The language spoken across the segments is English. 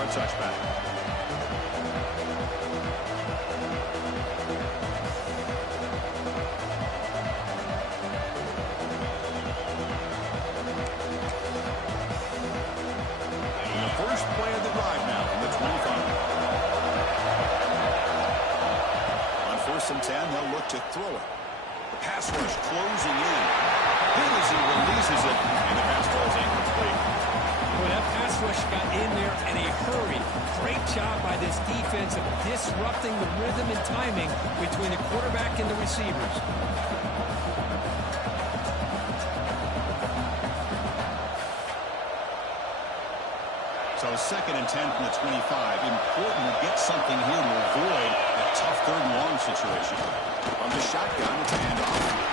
for a touchback. And the first play of the drive now from the 25. On 1st and 10, they'll look to throw it. The pass rush closing in. Good as he releases it, and the pass ball is incomplete. Well, that pass rush got in there in a hurry. Great job by this defense of disrupting the rhythm and timing between the quarterback and the receivers. So 2nd and 10 from the 25. Important to get something here to avoid a tough 3rd and long situation. On the shotgun, it's a handoff.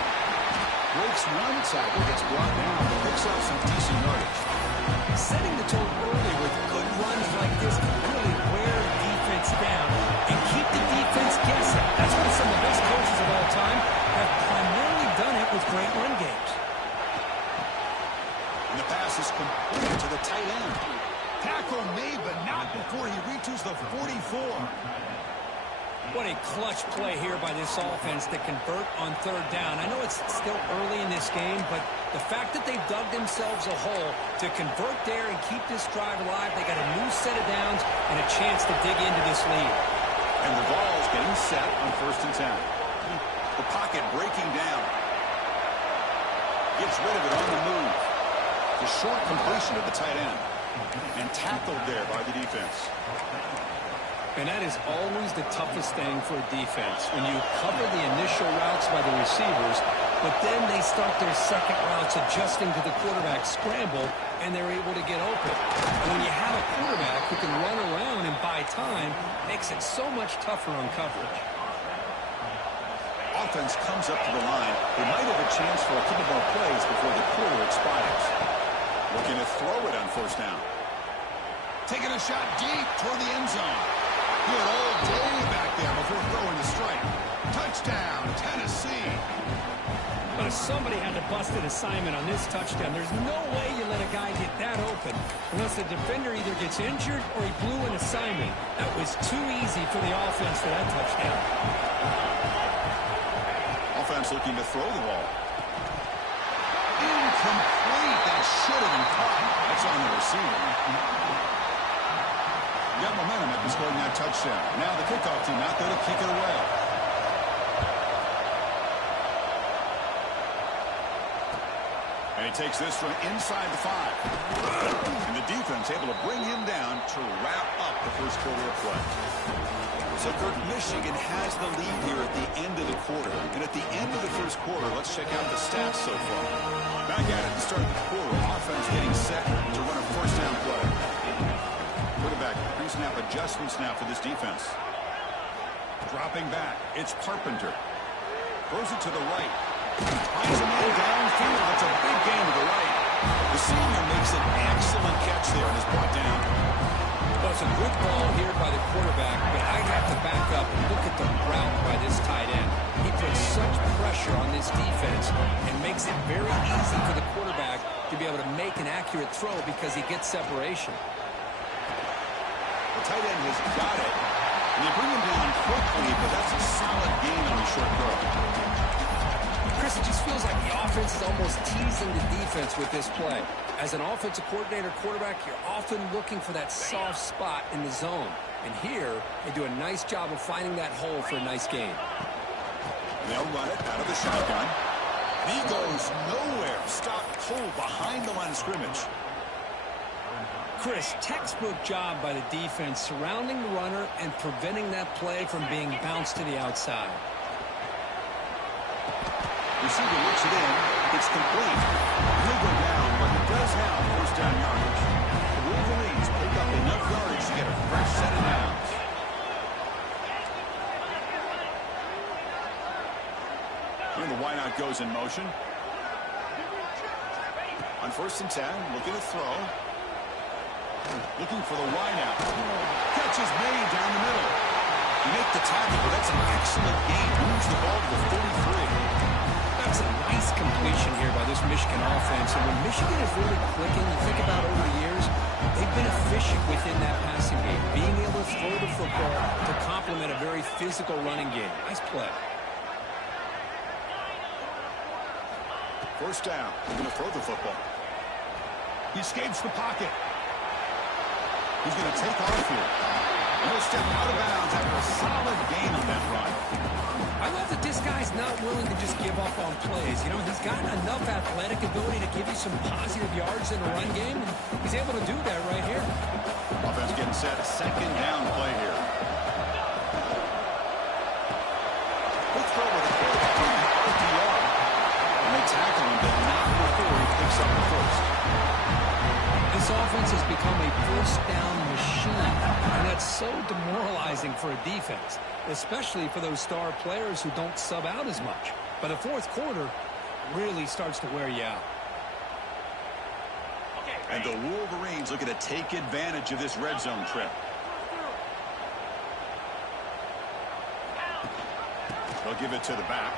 Breaks one tackle, gets brought down, but picks up some decent yardage. Setting the tone early with good runs like this can really wear the defense down and keep the defense guessing. That's why some of the best coaches of all time have primarily done it with great run games. And the pass is complete to the tight end. Tackle made, but not before he reaches the 44. What a clutch play here by this offense to convert on 3rd down. I know it's still early in this game, but the fact that they've dug themselves a hole to convert there and keep this drive alive, they got a new set of downs and a chance to dig into this lead. And the ball's getting set on 1st and 10. The pocket breaking down. Gets rid of it on the move. The short completion of the tight end. And tackled there by the defense. And that is always the toughest thing for a defense. When you cover the initial routes by the receivers, but then they start their second routes adjusting to the quarterback's scramble, and they're able to get open. And when you have a quarterback who can run around and buy time, it makes it so much tougher on coverage. Offense comes up to the line. They might have a chance for a couple more plays before the quarter expires. Looking to throw it on 1st down. Taking a shot deep toward the end zone. He had all day back there before throwing the strike. Touchdown, Tennessee. But if somebody had to bust an assignment on this touchdown, there's no way you let a guy get that open unless the defender either gets injured or he blew an assignment. That was too easy for the offense for that touchdown. Offense looking to throw the ball. Incomplete. That should have been caught. That's on the receiver. Got momentum after scoring that touchdown. Now the kickoff team out there to kick it away. And he takes this from inside the 5. And the defense able to bring him down to wrap up the first quarter of play. So, Kirk, Michigan has the lead here at the end of the quarter. And at the end of the first quarter, let's check out the stats so far. Back at it to start the quarter. Offense getting set to run a 1st down play. Quarterback pre-snap adjustments now for this defense. Dropping back. It's Carpenter. Throws it to the right. Finds a man downfield. That's a big gain to the right. The senior makes an excellent catch there and is brought down. Well, it's a good ball here by the quarterback, but I have to back up and look at the route by this tight end. He puts such pressure on this defense and makes it very easy for the quarterback to be able to make an accurate throw because he gets separation. The tight end has got it. And they bring him down quickly, but that's a solid gain on the short throw. Chris, it just feels like the offense is almost teasing the defense with this play. As an offensive coordinator, quarterback, you're often looking for that soft spot in the zone. And here, they do a nice job of finding that hole for a nice gain. They'll run it out of the shotgun. And he goes nowhere. Stopped cold behind the line of scrimmage. Chris, textbook job by the defense surrounding the runner and preventing that play from being bounced to the outside. Receiver looks it in. It's complete. He'll go down, but he does have 1st down yardage. The Wolverines pick up enough yardage to get a fresh set of downs. And the wideout goes in motion. On 1st and 10, looking to throw. Looking for the wideout. Catch is made down the middle. You make the tackle, but that's an excellent gain. Moves the ball to the 43. That's a nice completion here by this Michigan offense. And when Michigan is really clicking, you think about over the years, They've been efficient within that passing game, being able to throw the football to complement a very physical running game. Nice play. First down. He's going to throw the football. He escapes the pocket. He's going to take off here. And he'll step out of bounds after a solid gain on that run. I love that this guy's not willing to just give up on plays. You know, he's got enough athletic ability to give you some positive yards in the run game, and he's able to do that right here. Offense getting set. A second down play here. Quick throw with a RPR. And they tackle him, but not before he picks up the first. This offense has become a first down machine, and that's so demoralizing for a defense, especially for those star players who don't sub out as much. But the fourth quarter really starts to wear you out. And the Wolverines looking to take advantage of this red zone trip. They'll give it to the back.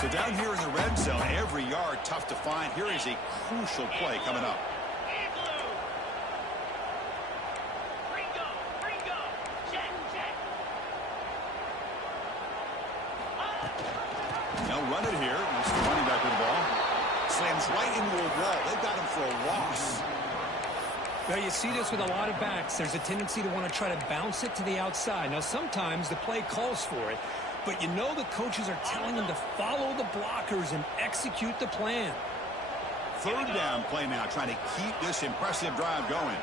So down here in the red zone, every yard tough to find. Here is a crucial play coming up. Now run it here. That's the running back with the ball. Slams right into a wall. They've got him for a loss. Now, you see this with a lot of backs. There's a tendency to want to try to bounce it to the outside. Now, sometimes the play calls for it, but you know the coaches are telling them to follow the blockers and execute the plan. Third down play now, trying to keep this impressive drive going.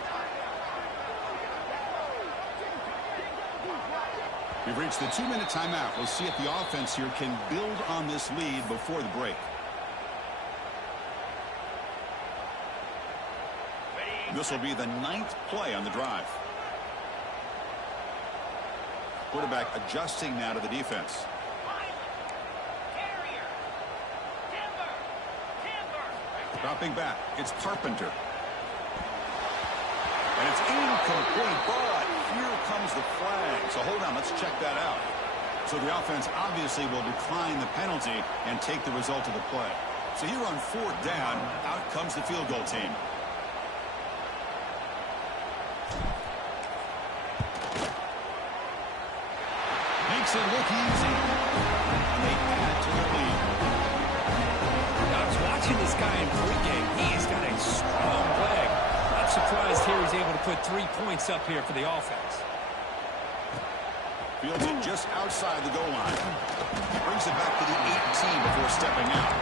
We've reached the 2-minute timeout. We'll see if the offense here can build on this lead before the break. This will be the 9th play on the drive. Quarterback adjusting now to the defense. Dropping back. It's Carpenter. And it's incomplete, but here comes the flag. So hold on, let's check that out. So the offense obviously will decline the penalty and take the result of the play. So here on 4th down, out comes the field goal team. Makes it look easy. And they add to the lead. I was watching this guy in pregame. He's got a strong leg. Not surprised here he's able to put 3 points up here for the offense. Fields it just outside the goal line. He brings it back to the 18 before stepping out.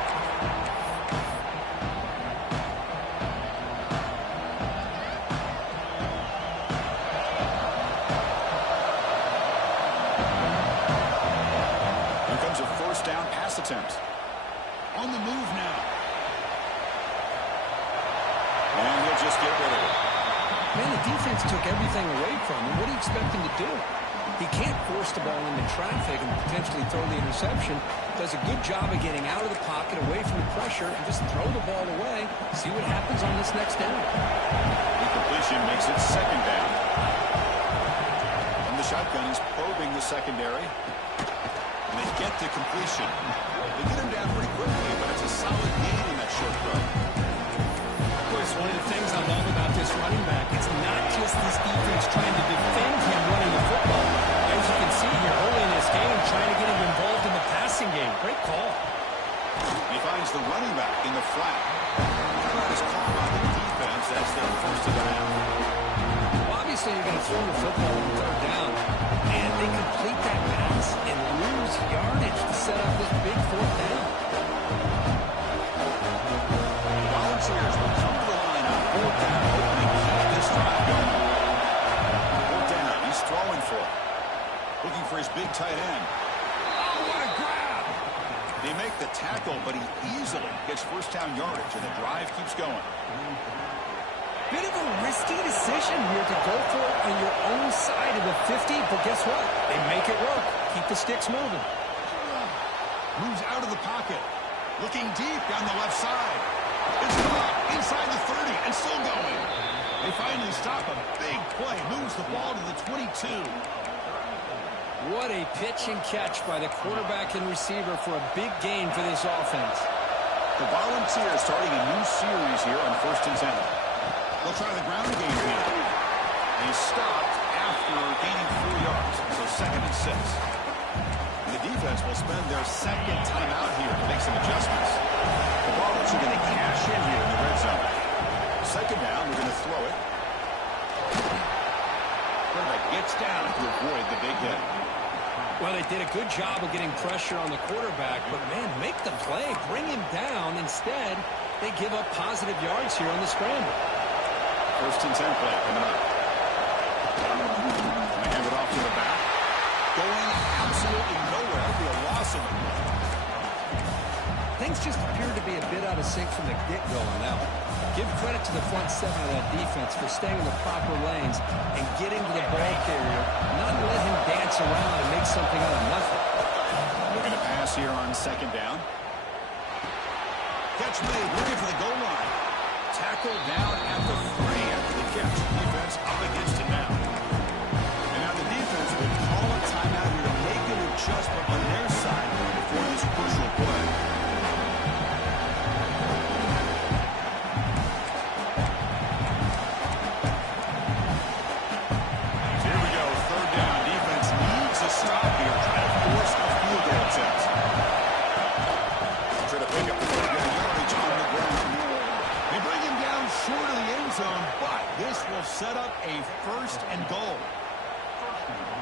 Here comes a first down pass attempt. On the move now. And he'll just get rid of it. Man, the defense took everything away from him. What do you expect him to do? He can't force the ball into traffic and potentially throw the interception. Does a good job of getting out of the pocket, away from the pressure, and just throw the ball away. See what happens on this next down. Incompletion makes it second down. From the shotgun, he's probing the secondary. And they get to completion. They get him down pretty quickly, but it's a solid gain in that short throw. Of course, one of the things I love about this running back, it's not just this defense trying to defend him running the football. As you can see here, early in this game, trying to get him involved in the passing game. Great call. He finds the running back in the flat. Timeout is called by the defense as their first of the half. Well, obviously, you're going to throw the football on 3rd down, and they complete that pass and lose yardage to set up this big 4th down. Volunteers will come to the line on 4th down, hoping to keep this drive going. 4th down, he's throwing for it. Looking for his big tight end. Oh, what a grab! They make the tackle, but he easily gets first down yardage, and the drive keeps going. Bit of a risky decision here to go for it on your own side of the 50, but guess what? They make it work. Keep the sticks moving. Moves out of the pocket. Looking deep down the left side. It's caught inside the 30 and still going. They finally stop a big play. Moves the ball to the 22. What a pitch and catch by the quarterback and receiver for a big gain for this offense. The Volunteers starting a new series here on 1st and 10. They'll try the ground game here. They stopped after gaining 4 yards, so 2nd and 6. And the defense will spend their second timeout here to make some adjustments. The Bulldogs are going to cash in here in the red zone. 2nd down, we're going to throw it. Quarterback gets down to avoid the big hit. Well, they did a good job of getting pressure on the quarterback, but, man, make the play. Bring him down. Instead, they give up positive yards here on the scramble. 1st and 10 play coming up. Going to hand it off to the back. Going absolutely nowhere. That'll be a loss of it. Things just appear to be a bit out of sync from the get-go on that one. Give credit to the front 7 of that defense for staying in the proper lanes and getting to the ball carrier, not let him dance around and make something out of nothing. Looking to pass here on 2nd down. Catch made, looking for the goal line. Tackled down at the 3 after the catch. Defense up against it now. And now the defense will call a timeout here to make an adjustment on their side before this crucial play. Here we go, 3rd down. Defense needs a stop here, trying to force a field goal attempt. Try to pick up the 3rd down yardage on the ground. They bring him down short of the end zone, but this will set up a 1st and goal.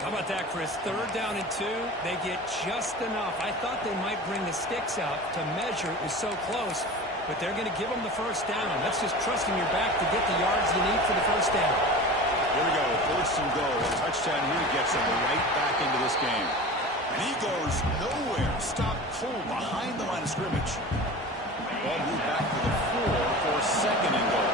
How about that, Chris? 3rd down and 2. They get just enough. I thought they might bring the sticks out to measure. It was so close, but they're going to give them the 1st down. That's just trusting your back to get the yards you need for the 1st down. Here we go, 1st and goal. A touchdown here gets him right back into this game. And he goes nowhere. Stop cold behind the line of scrimmage. Ball moved back to the 4 for 2nd and goal.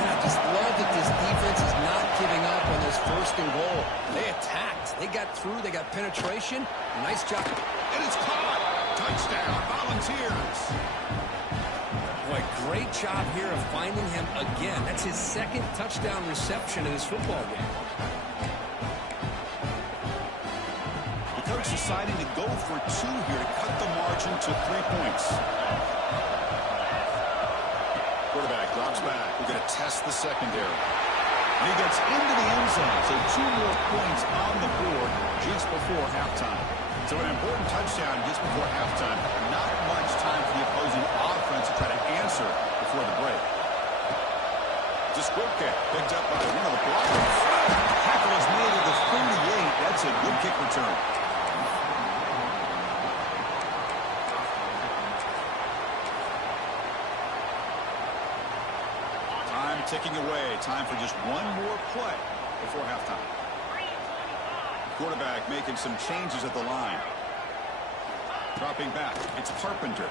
And I just love that this defense is not giving up on this 1st and goal. They attacked. They got through. They got penetration. Nice job. And it's caught. Touchdown, Volunteers. Boy, great job here of finding him again. That's his 2nd touchdown reception in this football game. The coach deciding to go for 2 here to cut the margin to 3 points. Quarterback drops back. We're going to test the secondary. And he gets into the end zone, so 2 more points on the board just before halftime. So an important touchdown just before halftime. Not much time for the opposing offense to try to answer before the break. It's a squib kick picked up by one of the blockers. Tackle is made at the 38. That's a good kick return. Ticking away. Time for just 1 more play before halftime. Quarterback making some changes at the line. Dropping back. It's Carpenter.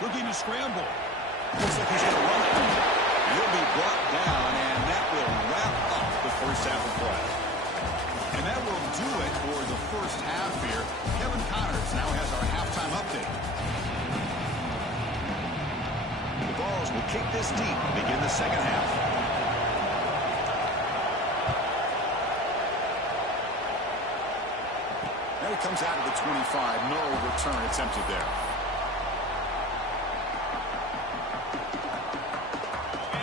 Looking to scramble. Looks like he's going to run it. And he'll be brought down, and that will wrap up the 1st half of play. And that will do it for the 1st half here. Kevin Connors now has our halftime update. The Vols will kick this deep to begin the 2nd half. And it comes out of the 25. No return attempted there.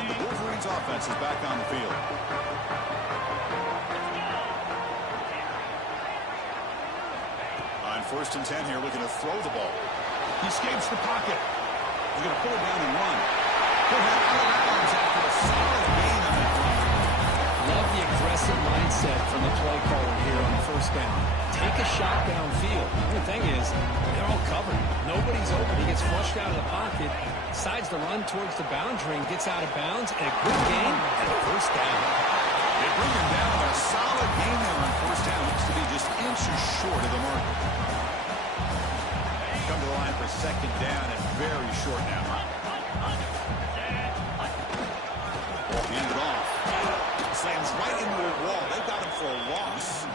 The Wolverines offense is back on the field. On 1st and 10 here, looking to throw the ball. He escapes the pocket. He's going to pull it down and run. He'll head out of bounds after a solid gain on that run. Love the aggressive mindset from the play caller here on 1st down. Take a shot downfield. The thing is, they're all covered. Nobody's open. He gets flushed out of the pocket, decides to run towards the boundary and gets out of bounds. And a good gain and a 1st down. They bring him down. A solid gain there on 1st down. Looks to be just inches short of the mark. Come to the line for 2nd down and very short now. Ball handed off. Slams right into a wall. They got him for a loss.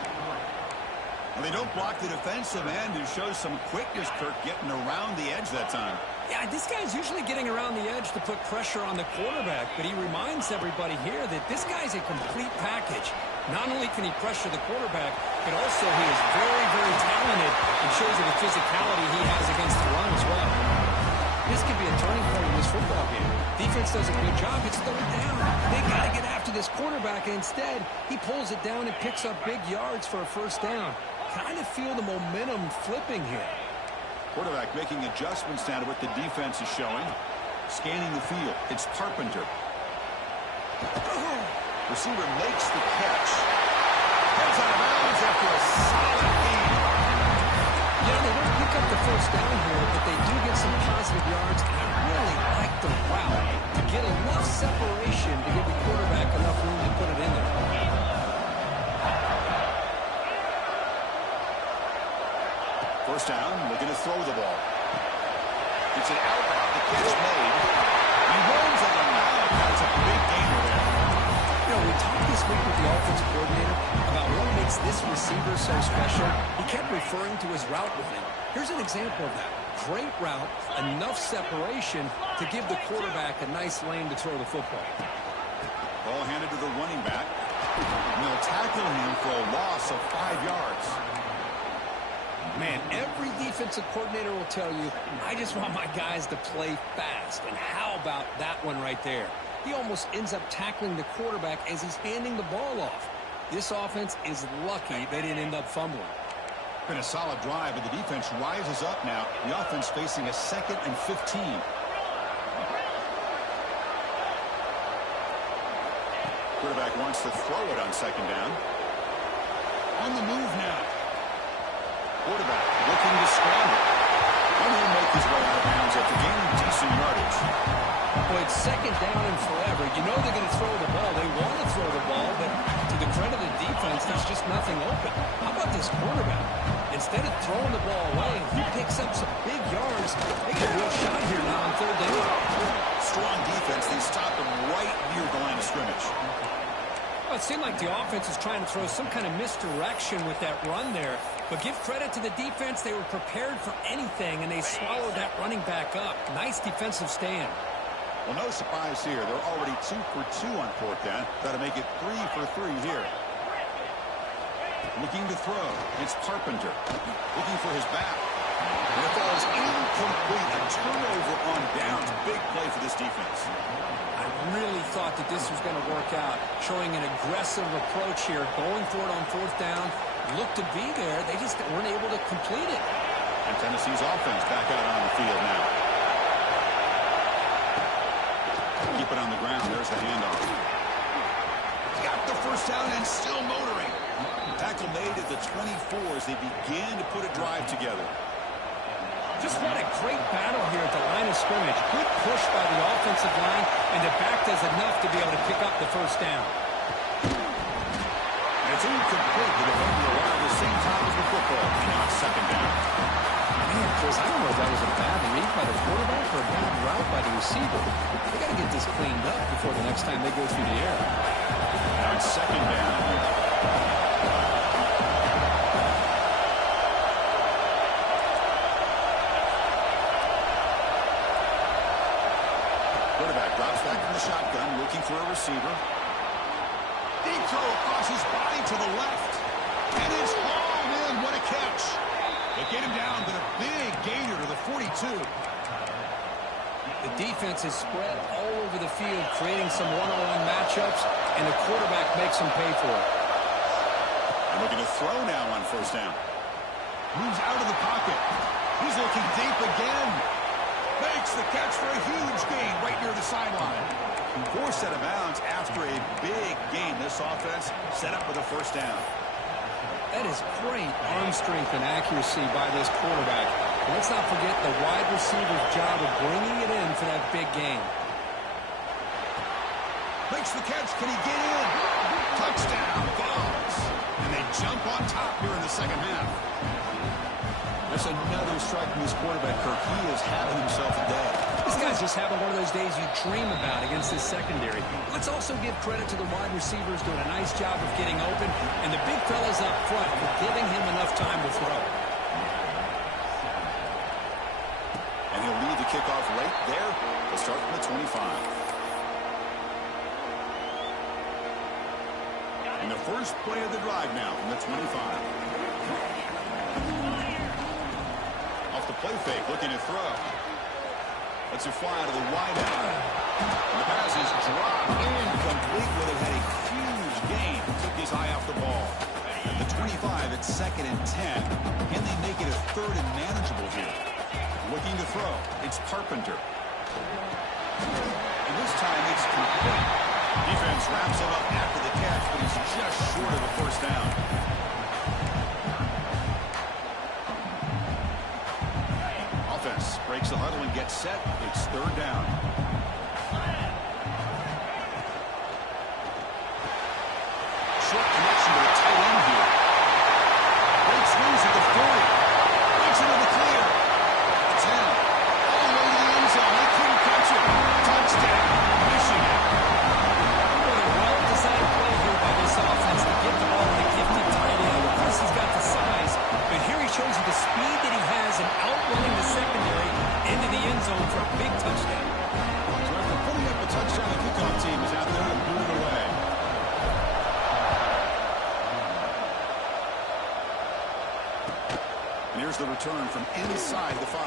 And they don't block the defensive end, who shows some quickness, Kirk, getting around the edge that time. Yeah, this guy's usually getting around the edge to put pressure on the quarterback, but he reminds everybody here that this guy's a complete package. Not only can he pressure the quarterback, but also he is very, very talented and shows you the physicality he has against the run as well. This could be a turning point in this football game. Defense does a good job. It's third down. They got to get after this quarterback, and instead, he pulls it down and picks up big yards for a first down. Kind of feel the momentum flipping here. Quarterback making adjustments down to what the defense is showing. Scanning the field. It's Carpenter. Receiver makes the catch. Heads out of bounds after a solid gain. Yeah, they don't pick up the first down here, but they do get some positive yards, and I really like the route to get enough separation to give the quarterback enough room to put it in there. First down, looking to throw the ball. It's an out route. The catch made. He runs on the route. That's a big gainer there. You know, we talked this week with the offensive coordinator about what makes this receiver so special. He kept referring to his route running. Here's an example of that. Great route, enough separation to give the quarterback a nice lane to throw the football. Ball handed to the running back. And they'll tackle him for a loss of 5 yards. Man, every defensive coordinator will tell you, I just want my guys to play fast. And how about that one right there? He almost ends up tackling the quarterback as he's handing the ball off. This offense is lucky they didn't end up fumbling. Been a solid drive, but the defense rises up now. The offense facing a 2nd and 15. Quarterback wants to throw it on 2nd down. On the move now. Quarterback looking to scramble. And he'll make his way out of bounds after gaining decent yardage. Well, it's 2nd down and forever. You know they're going to throw the ball. They want to throw the ball, but to the credit of the defense, there's just nothing open. How about this quarterback? Instead of throwing the ball away, he picks up some big yards. They get a real shot here now on 3rd down. Strong defense. They stop him right near the line of scrimmage. Well, it seemed like the offense was trying to throw some kind of misdirection with that run there. But give credit to the defense. They were prepared for anything, and they swallowed that running back up. Nice defensive stand. Well, no surprise here. They're already 2 for 2 on 4th down. Got to make it 3 for 3 here. Looking to throw. It's Carpenter. Looking for his back. And it falls incomplete. A turnover on downs. Big play for this defense. I really thought that this was going to work out, showing an aggressive approach here, going for it on 4th down. Looked to be there. They just weren't able to complete it. And Tennessee's offense back out on the field now. Keep it on the ground. There's the handoff. Got the first down and still motoring. Tackle made at the 24 as they began to put a drive together. Just what a great battle here at the line of scrimmage. Good push by the offensive line, and the back does enough to be able to pick up the first down. And it's incomplete. The defender arrived at the same time as the football. And now it's 2nd down. Man, Chris, I don't know if that was a bad read by the quarterback or a bad route by the receiver. They got to get this cleaned up before the next time they go through the air. Now it's 2nd down. Quarterback drops back from the shotgun, looking for a receiver. Deep throw across his body to the left. And it's hauled in. What a catch. They get him down, but a big gainer to the 42. The defense is spread all over the field, creating some one-on-one matchups, and the quarterback makes them pay for it. And looking to throw now on 1st down. Moves out of the pocket. He's looking deep again. Makes the catch for a huge gain right near the sideline. Forced out of bounds after a big gain. This offense set up with a 1st down. That is great arm strength and accuracy by this quarterback. And let's not forget the wide receiver's job of bringing it in for that big gain. Makes the catch. Can he get in? Touchdown, Vols. And they jump on top here in the 2nd half. That's another strike from this quarterback, Kirk. He is having himself a day. This guy's just having one of those days you dream about against this secondary. Let's also give credit to the wide receivers doing a nice job of getting open, and the big fellas up front for giving him enough time to throw. And he'll leave the kickoff right there. They'll start from the 25. And the first play of the drive now from the 25. Off the play fake, looking to throw. Lets it fly to the wide end. And the pass is dropped incomplete, where they had a huge gain. Took his eye off the ball. At the 25, it's 2nd and 10. Can they make it a 3rd and manageable here? Looking to throw. It's Carpenter. And this time it's complete. Defense wraps him up after the catch, but he's just short of a first down. Offense breaks the huddle and gets set. It's 3rd down. Short connection to the tight end here. Great swings at the 40. Makes it to the clear. 10. All the way to the end zone. They couldn't catch it. Touchdown, Michigan. What a well-designed play here by this offense to get the ball to the gifted tight end. Of course, he's got the size, but here he shows you the speed that he has in outrunning the secondary into the end zone for a big touchdown. So after putting up a touchdown, the kickoff team is out there to boot it away. And here's the return from inside the 5.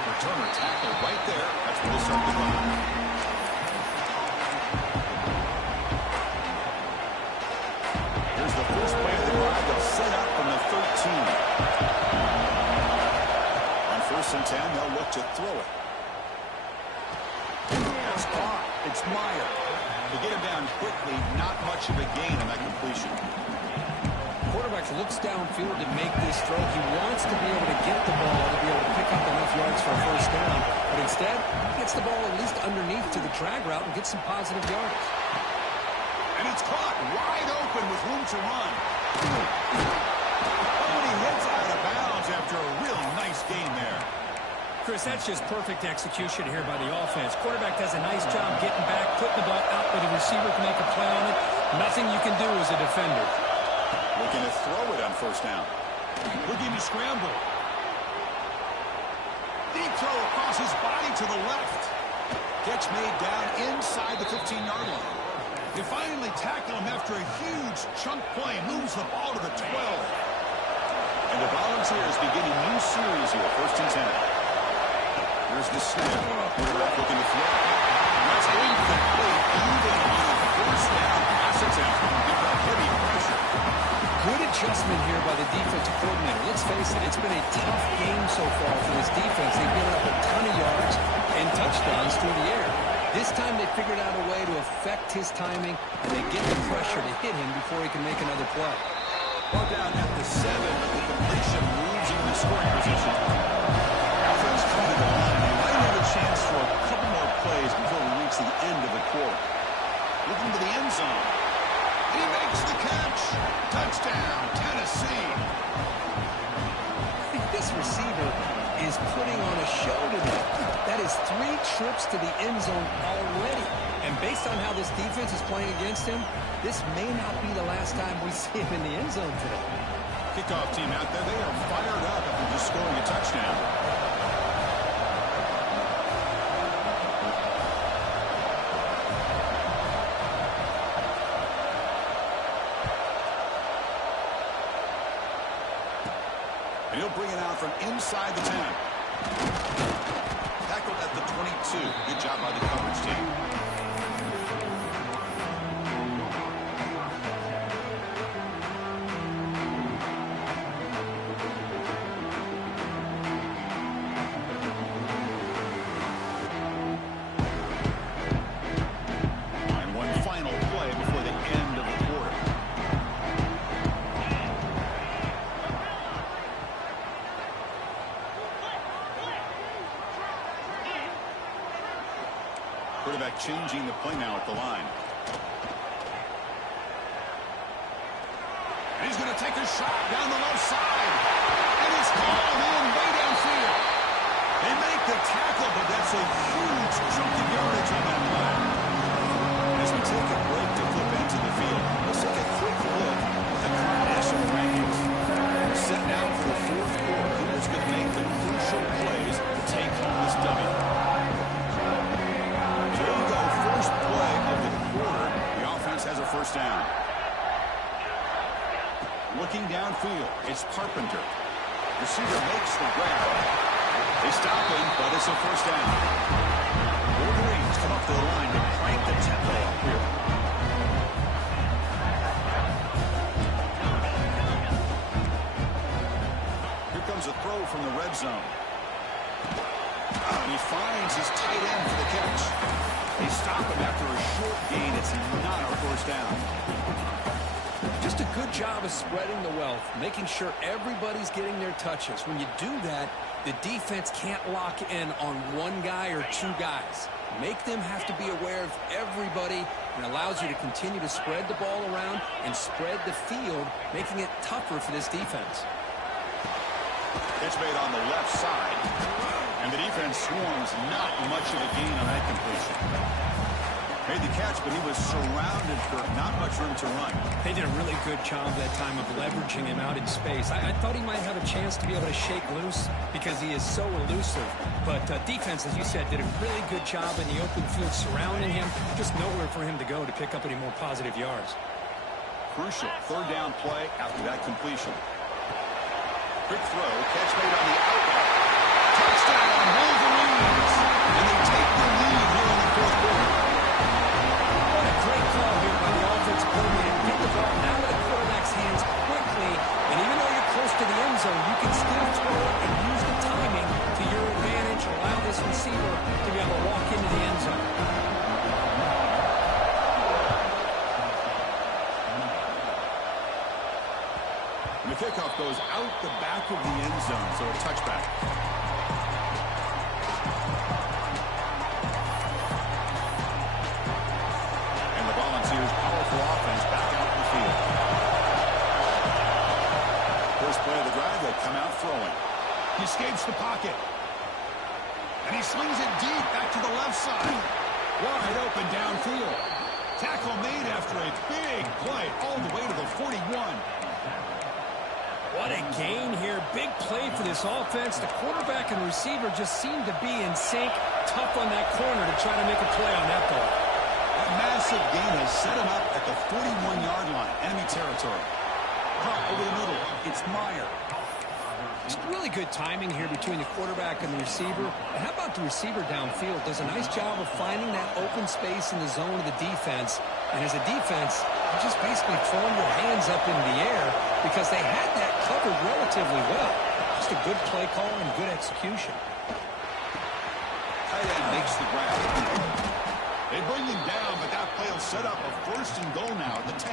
Returner tackle right there. That's where they start the drive. Here's the first play of the drive. They'll set up from the 13. On 1st and 10, they'll look to throw it. That's caught. It's Meyer. They get him down quickly. Not much of a gain on that completion. Quarterback looks downfield to make this throw. He wants to be able to get the ball to be able to pick up enough yards for a first down. But instead, he gets the ball at least underneath to the drag route and gets some positive yards. And it's caught wide open with room to run. Oh, and he hits out of bounds after a real nice gain there. Chris, that's just perfect execution here by the offense. Quarterback does a nice job getting back, putting the ball out where the receiver can make a play on it. Nothing you can do as a defender. Looking to throw it on 1st down. Looking to scramble. Deep throw across his body to the left. Catch made down inside the 15-yard line. They finally tackle him after a huge chunk play. Moves the ball to the 12. And the Volunteers begin a new series here, 1st and 10. Here's the snap. Quarterback looking to throw. That's incomplete. Even on a 1st down pass attempt. They've got heavy pressure. Good adjustment here by the defensive coordinator. Let's face it, it's been a tough game so far for this defense. They've given up a ton of yards and touchdowns through the air. This time they figured out a way to affect his timing, and they get the pressure to hit him before he can make another play. Ball down at the 7, but the completion moves him to scoring position. Offense coming to the line. They might have a chance for a couple more plays before we reach the end of the quarter. Looking to the end zone. He makes the catch. Touchdown, Tennessee. I think this receiver is putting on a show today. That is 3 trips to the end zone already. And based on how this defense is playing against him, this may not be the last time we see him in the end zone today. Kickoff team out there, they are fired up after just scoring a touchdown. And he'll bring it out from inside the 10. Tackled at the 22. Good job by the coverage team. And one final play before the end of the quarter. Quarterback changing the play now at the line. And he's going to take a shot down the left side. And it's called in way downfield. They make the tackle, but that's a huge chunk of yardage on that play. As we take a break to flip into the field, let's take a quick look at the current national rankings. We're set now for the 4th quarter. Who's going to make the crucial plays to take home this W? first down. Looking downfield, it's Carpenter. Receiver makes the grab. They stop him, but it's a first down. Wolverines come up to the line to crank the tempo up here. Here comes a throw from the red zone. And he finds his tight end for the catch. They stop him after a short gain. It's not a first down. Just a good job of spreading the wealth, making sure everybody's getting their touches. When you do that, the defense can't lock in on one guy or two guys. Make them have to be aware of everybody, and allows you to continue to spread the ball around and spread the field, making it tougher for this defense. Catch made on the left side, and the defense swarms. Not much of a gain on that completion. Made the catch, but he was surrounded, Kirk. Not much room to run. They did a really good job that time of leveraging him out in space. I thought he might have a chance to be able to shake loose because he is so elusive. But defense, as you said, did a really good job in the open field surrounding him. Just nowhere for him to go to pick up any more positive yards. Crucial third down play after that completion. Quick throw, catch made on the outlet. Touchdown, Wolverines! And they take the lead here in the fourth quarter. What a great call here by the offense coordinator. Get the ball out of the quarterback's hands quickly, and even though you're close to the end zone, you can still throw it and use the timing to your advantage. Allow this receiver to be able to walk into the end zone. The kickoff goes out the back of the end zone, so a touchback. And the Volunteers' powerful offense back out in the field. First play of the drive, they come out throwing. He escapes the pocket. And he slings it deep back to the left side. Wide open downfield. Tackle made after a big play all the way to the 41. What a gain here. Big play for this offense. The quarterback and receiver just seem to be in sync. Tough on that corner to try to make a play on that ball. That massive gain has set him up at the 41-yard line. Enemy territory. Pop over the middle. It's Meyer. Just really good timing here between the quarterback and the receiver. And how about the receiver downfield? Does a nice job of finding that open space in the zone of the defense. And as a defense, you just basically throwing your hands up in the air because they had that covered relatively well. Just a good play call and good execution. Tight end makes the grab. They bring him down, but that play will set up a first and goal now at the 10.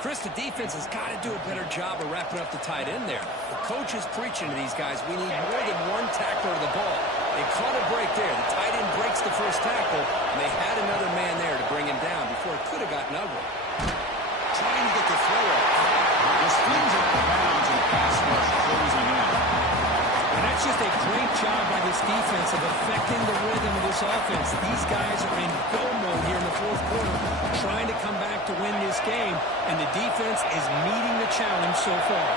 Chris, the defense has got to do a better job of wrapping up the tight end there. The coach is preaching to these guys, we need more than one tackler of the ball. They caught a break there. The tight end breaks the first tackle, and they had another man there to bring him down before it could have gotten ugly. Trying to get the throw off. This flings it out of bounds, and the pass rush closing in. And that's just a great job by this defense of affecting the rhythm of this offense. These guys are in go mode here in the fourth quarter, trying to come back to win this game, and the defense is meeting the challenge so far.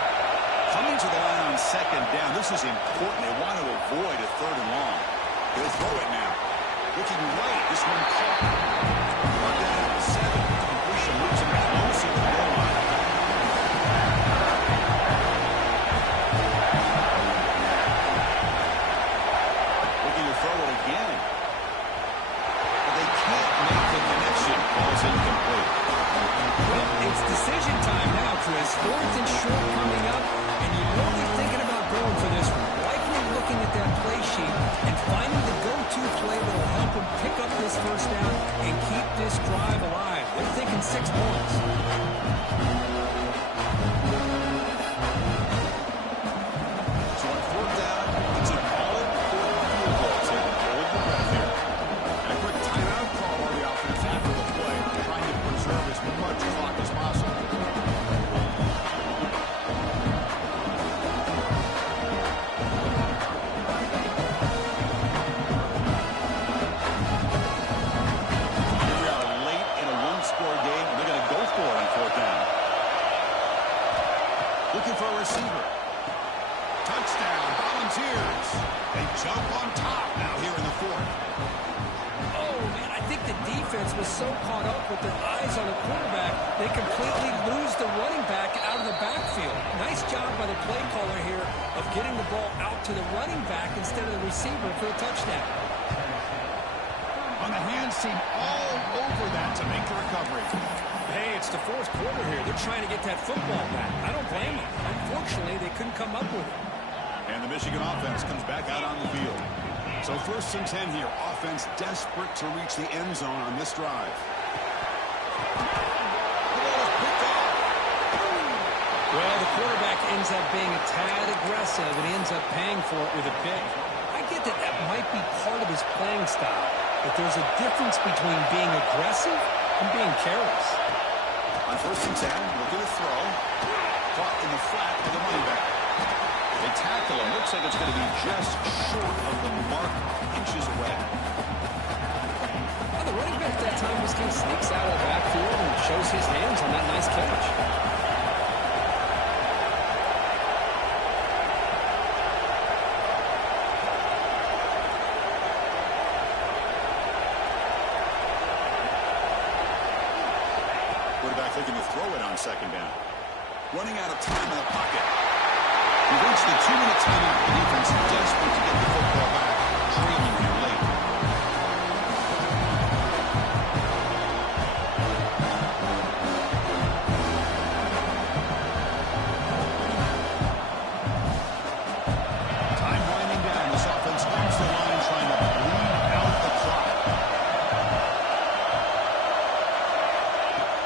Coming to the line on second down, this is important. They want to avoid a third and long. They'll throw it now. Looking right, this one caught. Brought down at the 7. Completion moves him closer to the goal line. Looking to throw it again. But they can't make the connection. Ball's incomplete. Well, it's decision time now, Chris. Fourth and short coming up, and you know they're thinking about going for this one. Likely looking at that play sheet and finding the go-to play that will help them pick up this first down and keep this drive alive. They're thinking 6 points. So on fourth down, it's an all-important field goal. So hold your breath here. And a quick timeout call on the offense after the play, trying to preserve as much clock as possible. Here we are late in a one-score game, and they're going to go for it on fourth down. defense was so caught up with their eyes on the quarterback, they completely lose the running back out of the backfield. Nice job by the play caller here of getting the ball out to the running back instead of the receiver for a touchdown. On the hands team all over that to make the recovery. Hey, it's the fourth quarter here. They're trying to get that football back. I don't blame them. Unfortunately, they couldn't come up with it. And the Michigan offense comes back out on the field. So 1st and 10 here. Offense desperate to reach the end zone on this drive. The ball is picked off. Well, the quarterback ends up being a tad aggressive, and he ends up paying for it with a pick. I get that that might be part of his playing style, but there's a difference between being aggressive and being careless. On 1st and 10, looking to throw. Caught in the flat by the running back. They tackle him. Looks like it's going to be just short of the mark, inches away. Well, the running back that time just kind of sneaks out of the backfield and shows his hands on that nice catch. Quarterback looking to throw it on 2nd down. Running out of time in the pocket. We've reached the 2-minute timeout. The defense is desperate to get the football back, trailing here late. Time winding down. This offense comes to the line trying to bleed out the clock.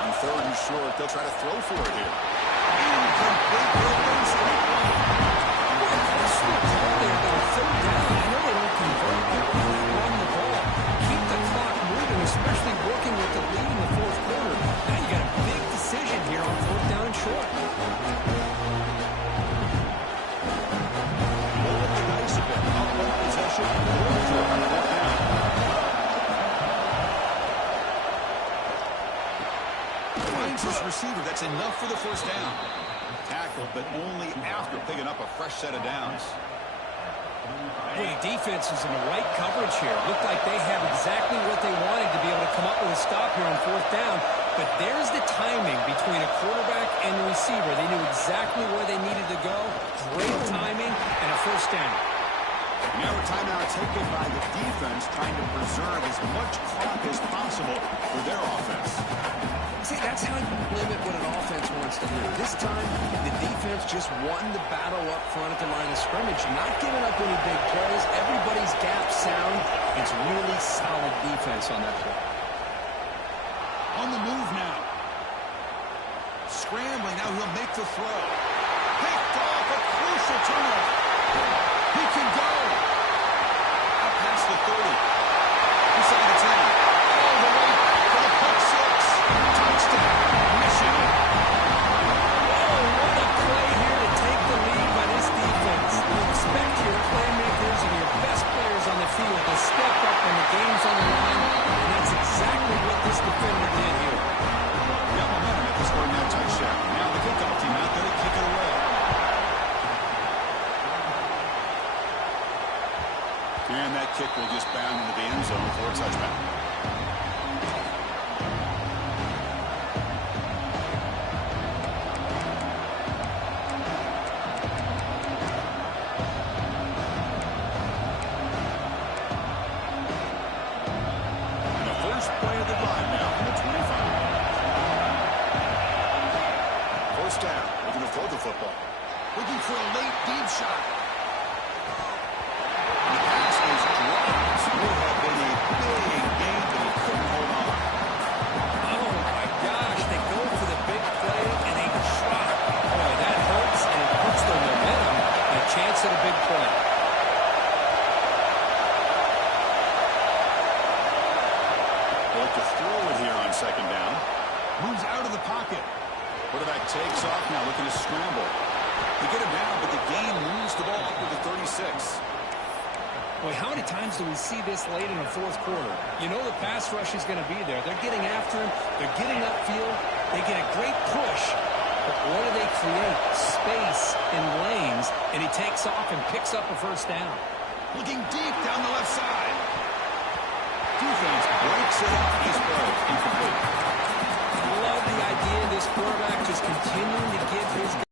On 3rd and short, they'll try to throw for it here. Incomplete. Especially working with the lead in the 4th quarter. Now you got a big decision here on 4th down and short. Roll the dice a bit. Up possession. Roll for it on 4th down. Finds his receiver. That's enough for the 1st down. Tackled, but only after picking up a fresh set of downs. Well, the defense is in the right coverage here. Looked like they have exactly what they wanted to be able to come up with a stop here on 4th down. But there's the timing between a quarterback and the receiver. They knew exactly where they needed to go. Great timing and a 1st down. Now a timeout taken by the defense, trying to preserve as much clock as possible for their offense. See, that's how you limit what an offense wants to do. This time, the defense just won the battle up front at the line of scrimmage, not giving up any big plays. Everybody's gap sound. It's really solid defense on that play. On the move now. Scrambling, now he'll make the throw. Picked off, a crucial turnover. He can go. Out past the 30. Inside the 10. All the way for the pick 6. Touchdown, Michigan. Oh, what a play here to take the lead by this defense. You expect your playmakers and your best players on the field to step up when the game's on the line, and that's exactly what this defender did here. Got momentum after scoring that touchdown. Now the kickoff team out there to kick it away. And that kick will just bound into the end zone for a touchback. Football. Looking for a late deep shot. The pass is dropped. Would have been a big game, but he couldn't hold on. Oh, my gosh. They go for the big play, and they drop. Boy, that hurts, and it hurts their momentum. And a chance at a big play. They'll have to throw it here on 2nd down. Moves out of the pocket. Quarterback takes off now, looking to scramble. They get him down, but the gain moves the ball up to the 36. Boy, how many times do we see this late in the 4th quarter? You know the pass rush is going to be there. They're getting after him. They're getting upfield. They get a great push. But what do they create? Space in lanes, and he takes off and picks up a 1st down. Looking deep down the left side. Defense breaks it up. He's broke. quarterback just continuing to give his guy.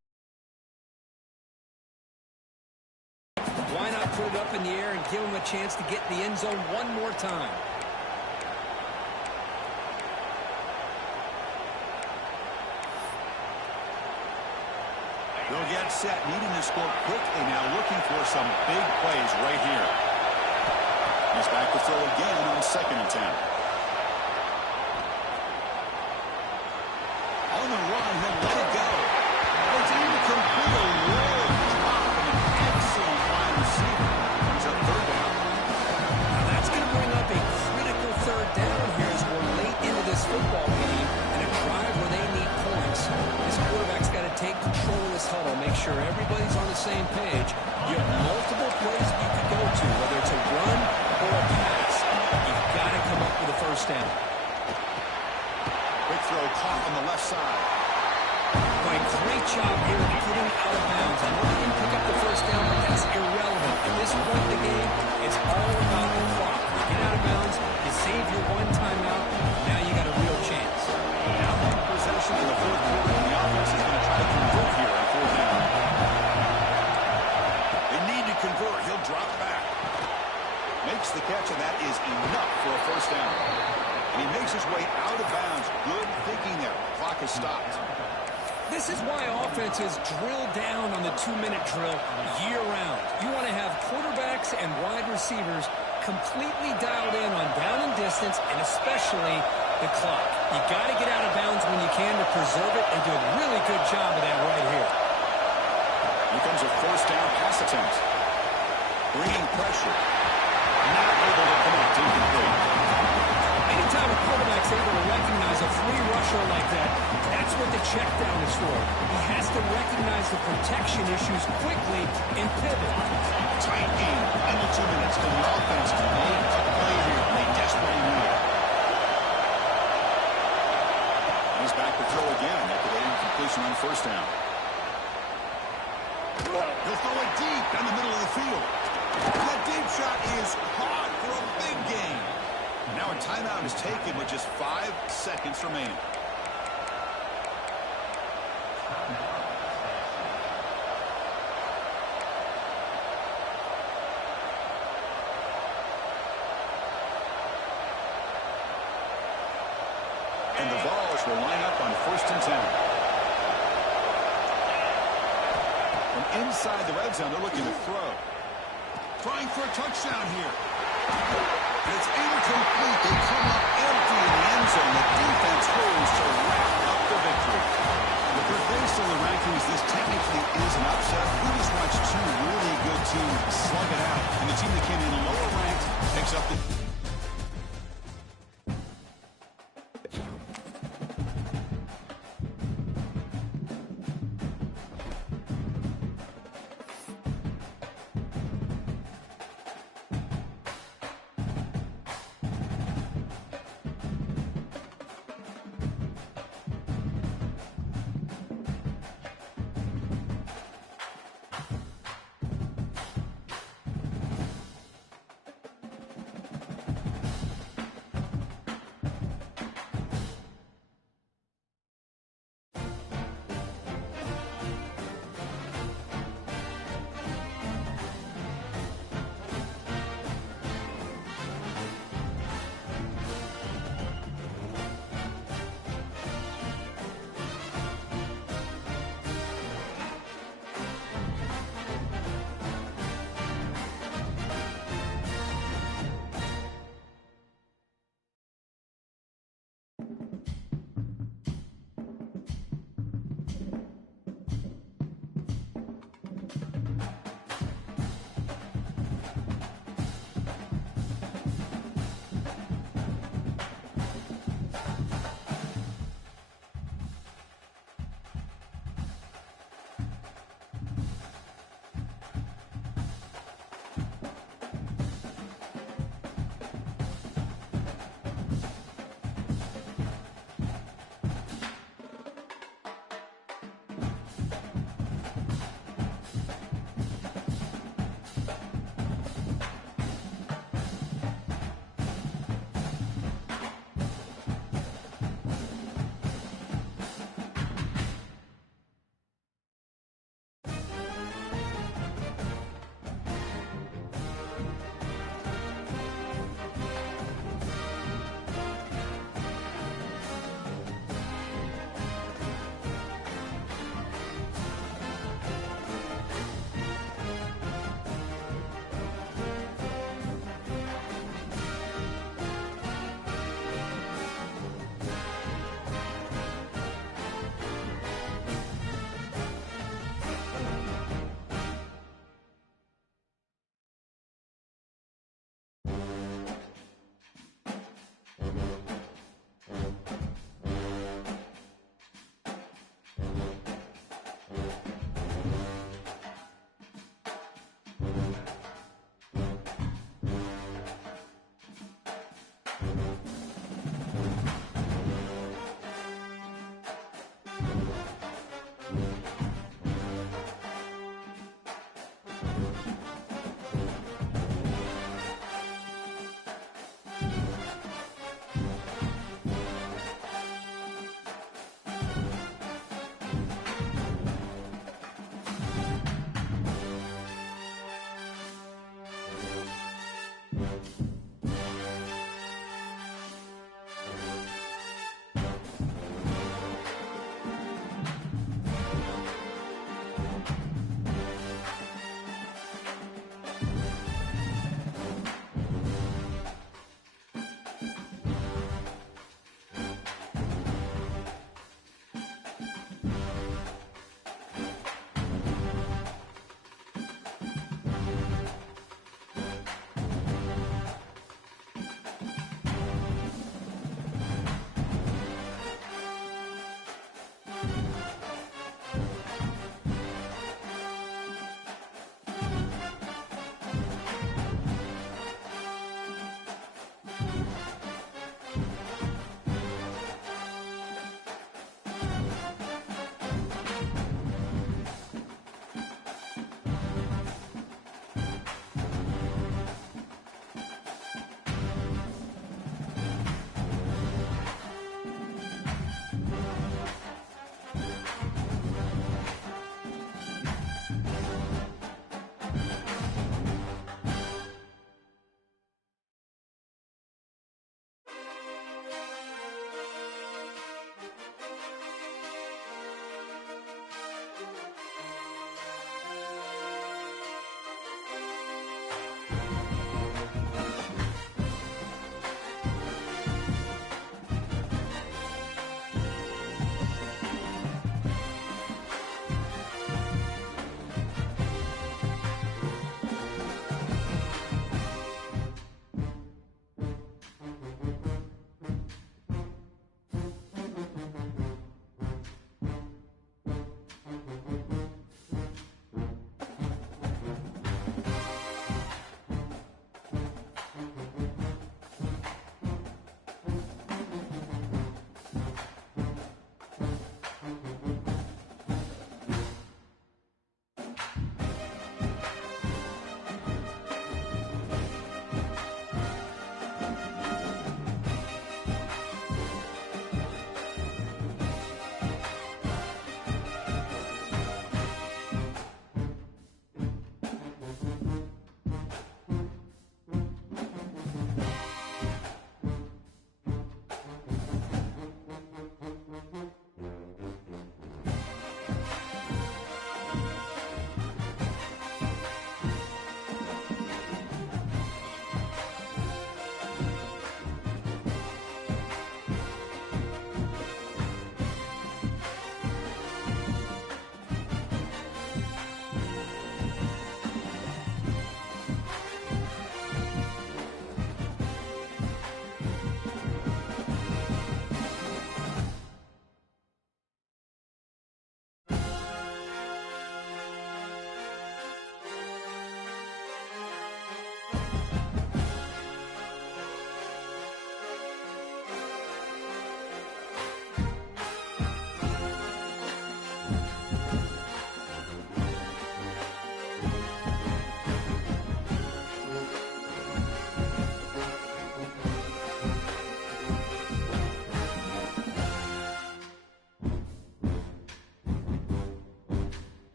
Why not put it up in the air and give him a chance to get in the end zone one more time? They'll get set, needing to score quickly now, looking for some big plays right here. He's back to throw again on 2nd and 10. On the run, he'll let it go. It's incomplete, a low drop, and an excellent wide receiver. It's a 3rd down. Now that's going to bring up a critical 3rd down here as we're late into this football game and a drive where they need points. This quarterback's got to take control of this huddle, make sure everybody's on the same page. You have multiple plays you can go to, whether it's a run or a pass. You've got to come up with a 1st down. Quick throw caught on the left side. Boy, great job here of getting out of bounds. I know they didn't pick up the 1st down, but that's irrelevant. At this point in the game, it's all about the clock. You get out of bounds, you save your 1 timeout, now you got a real chance. Now one possession in the 4th quarter, and the offense is going to try to convert here on 4th down. They need to convert. He'll drop back. Makes the catch, and that is enough for a 1st down. And he makes his way out of bounds. Good thinking there. Clock is stopped. This is why offenses drill down on the 2-minute drill year-round. You want to have quarterbacks and wide receivers completely dialed in on down and distance, and especially the clock. You got to get out of bounds when you can to preserve it, and do a really good job of that right here. Here comes a 1st down pass attempt. Bringing pressure. Not able to connect. Incomplete. Anytime a quarterback's able to recognize a free rusher like that, that's what the check down is for. He has to recognize the protection issues quickly and pivot. Tight game. Under 2 minutes. Can the offense make a play here? They desperately need it. He's back to throw again after the incompletion on 1st down. He'll throw it deep down the middle of the field. That deep shot is caught for a big gain. Now a timeout is taken with just 5 seconds remaining. And the Vols will line up on 1st and 10. From inside the red zone, they're looking to throw. Trying for a touchdown here. And it's incomplete. They come up empty in the end zone. The defense holds to wrap up the victory. If they're based on the rankings, this technically is an upset. We just watched 2 really good teams slug it out. And the team that came in lower ranked picks up the...